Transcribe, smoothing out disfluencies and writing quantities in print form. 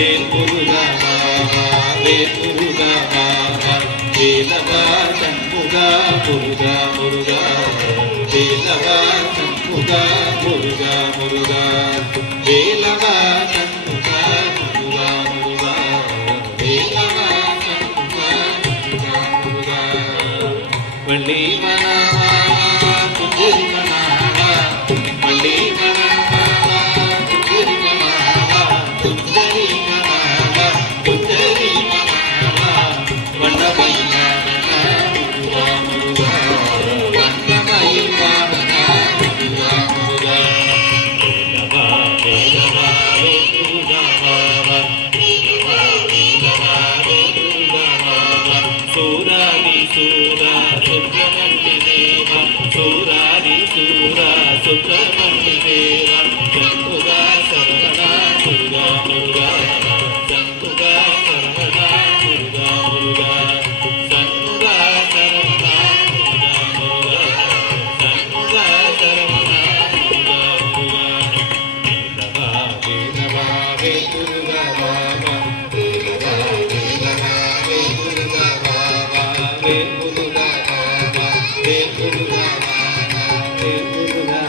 வேல் முருகா வேல் முருகா வேலவா சண்முகா முருகா முருகா வேலவா சண்முகா முருகா முருகா வேலவா சண்முகா முருகா முருகா வேலவா சண்முகா முருகா முருகா வள்ளி மணவா சுந்தரி மணவா வள்ளி மணவா சுந்தரி மணவா சுந்தரி மணவா சுந்தரி மணவா வண்ணமயில் வாகனா முருகா முருகா வண்ணமயில் வாகனா முருகா முருகா வேலவா வேலவா முருகா வேலவா வேலவா முருகா சூராதி சூரா சுப்பிரமணிய தேவா சூராதி சூரா சுப்பிரமணிய தேவா சண்முகா சரவணா முருகா முருகா சண்முகா சரவணா முருகா முருகா சண்முகா சரவணா முருகா முருகா சண்முகா சரவணா முருகா முருகா வேலவா வேலவா வே முருகா வேலவா வேலவா வே முருகா வே முருகா வே முருகா வே முருகா